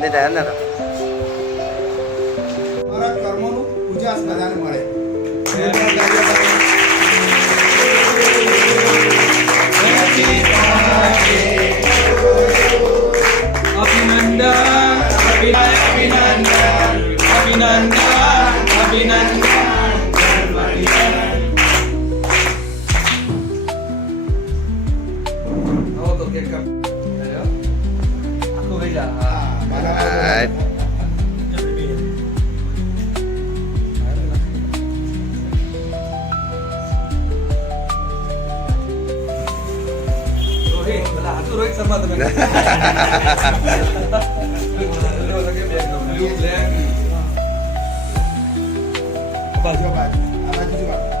લીધા અંદર મારા કર્મોનું ઉજાસ બધાને મળે અભિનંદન અભિનંદન અભિનંદન અભિનંદન આવો તો કેક કાપ. Hello. là Đấy. Coba, coba. Apa itu coba?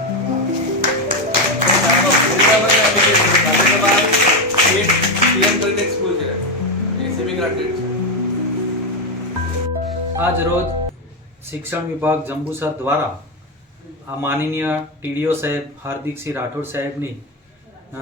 આજ રોજ શિક્ષણ વિભાગ જંબુસર દ્વારા આ માનનીય ટીડીઓ સાહેબ હાર્દિકસિંહ રાઠોડ સાહેબની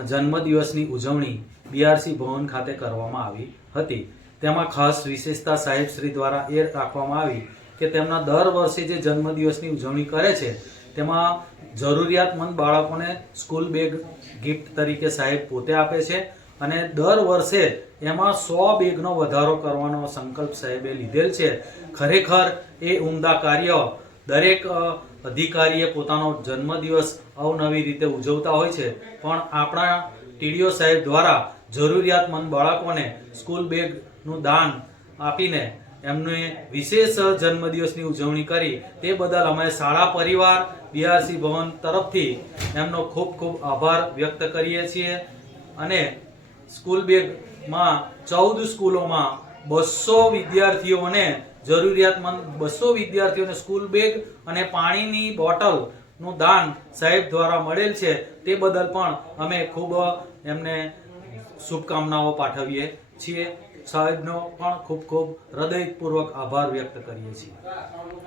જન્મદિવસની ઉજવણી બીઆરસી ભવન ખાતે કરવામાં આવી હતી. તેમાં ખાસ વિશેષતા સાહેબ શ્રી દ્વારા એ રાખવામાં આવી કે તેમના દર વર્ષે જે જન્મદિવસની ઉજવણી કરે છે, તેમાં જરૂરિયાતમંદ બાળકોને સ્કૂલ બેગ ગિફ્ટ તરીકે સાહેબ પોતે આપે છે અને દર વર્ષે એમાં સો બેગનો વધારો કરવાનો સંકલ્પ સાહેબે લીધેલ છે. ખરેખર એ ઉમદા કાર્ય દરેક અધિકારીએ પોતાનો જન્મદિવસ અવનવી રીતે ઉજવતા હોય છે. પણ આપણા ટીડીઓ સાહેબ દ્વારા જરૂરિયાતમંદ બાળકોને સ્કૂલ બેગનું દાન આપીને એમને વિશેષ જન્મદિવસની ઉજવણી કરી, તે બદલ અમે શાળા પરિવાર બીઆરસી ભવન તરફથી એમનો ખૂબ ખૂબ આભાર વ્યક્ત કરીએ છીએ. અને સ્કૂલ બેગમાં ચૌદ સ્કૂલોમાં બસો વિદ્યાર્થીઓને જરૂરિયાતમંદ બસો વિદ્યાર્થીઓને સ્કૂલ બેગ અને પાણીની બોટલનું દાન સાહેબ દ્વારા મળેલ છે. તે બદલ પણ અમે ખૂબ એમને શુભકામનાઓ પાઠવીએ છીએ. સાહેબનો પણ ખૂબ ખૂબ હૃદયપૂર્વક આભાર વ્યક્ત કરીએ છીએ.